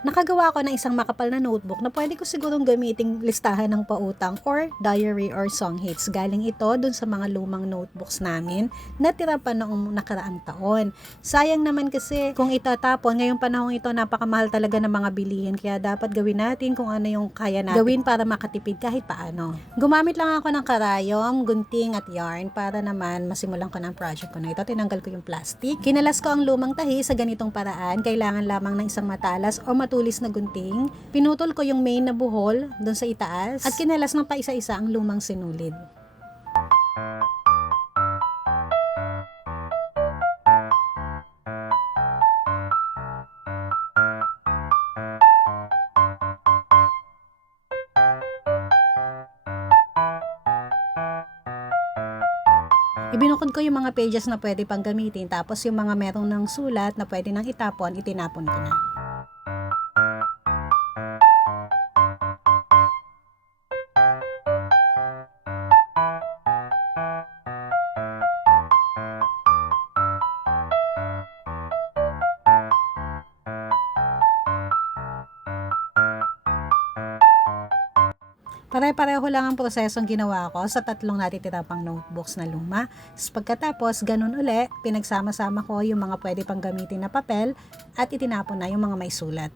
Nakagawa ko ng isang makapal na notebook na pwede ko sigurong gamiting listahan ng pautang or diary or song hits. Galing ito dun sa mga lumang notebooks namin na tira pa noong nakaraang taon. Sayang naman kasi kung itatapon, ngayong panahon ito napakamahal talaga ng mga bilihin, kaya dapat gawin natin kung ano yung kaya natin gawin para makatipid kahit paano. Gumamit lang ako ng karayom, gunting at yarn para naman masimulan ko ng project ko na ito. Tinanggal ko yung plastic. Kinalas ko ang lumang tahi sa ganitong paraan. Kailangan lamang ng isang matalas o matulis na gunting. Pinutol ko yung main na buhol doon sa itaas at kinalas ng paisa-isa ang lumang sinulid. Ibinukod ko yung mga pages na pwede pang gamitin, tapos yung mga merong ng sulat na pwede nang itapon, itinapon ko na. Pare-pareho lang ang prosesong ginawa ko sa tatlong natitira pang notebooks na luma. Pagkatapos, ganun uli, pinagsama-sama ko yung mga pwede pang gamitin na papel at itinapon na yung mga may sulat.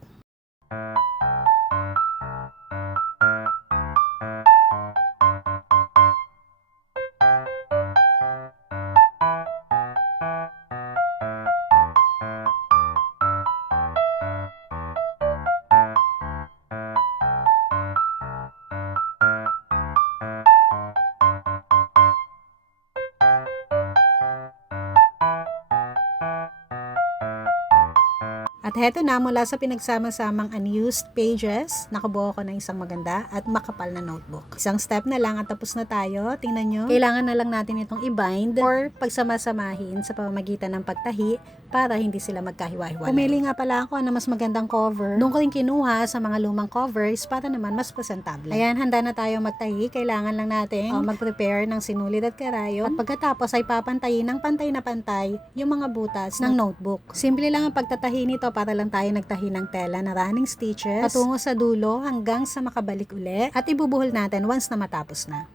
At heto na, mula sa pinagsama-samang unused pages, nakabuo ko ng isang maganda at makapal na notebook. Isang step na lang at tapos na tayo. Tingnan nyo, kailangan na lang natin itong i-bind or pagsama-samahin sa pamamagitan ng pagtahi para hindi sila magkahiwa-hiwalay. Pumili nga pala ako ng mas magandang cover. Doon ko rin kinuha sa mga lumang covers para naman mas presentable. Ayan, handa na tayo magtahi. Kailangan lang natin mag-prepare ng sinulid at karayom. At pagkatapos ay papantayin ng pantay na pantay yung mga butas ng notebook. Simple lang ang pagtatahi nito para lang tayo nagtahi ng tela na running stitches patungo sa dulo hanggang sa makabalik uli at ibubuhol natin once na matapos na.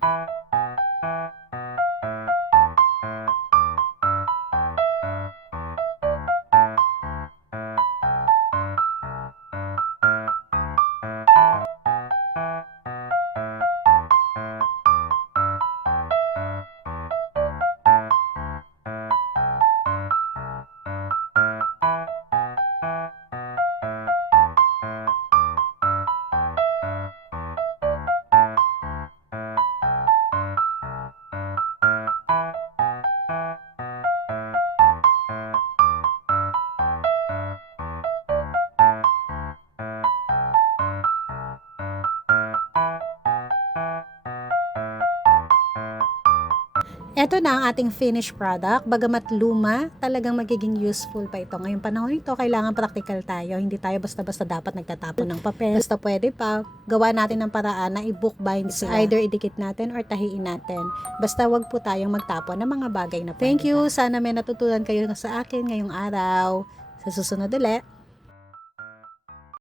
Ito na ang ating finished product. Bagamat luma, talagang magiging useful pa ito. Ngayong panahon ito, kailangan practical tayo. Hindi tayo basta-basta dapat nagtatapon ng papel. Basta pwede pa, gawa natin ng paraan na i-bookbind sila. Either idikit natin or tahiin natin. Basta wag po tayong magtapon ng mga bagay na pwede. Thank you! Sana may natutunan kayo sa akin ngayong araw. Sa susunod ulit.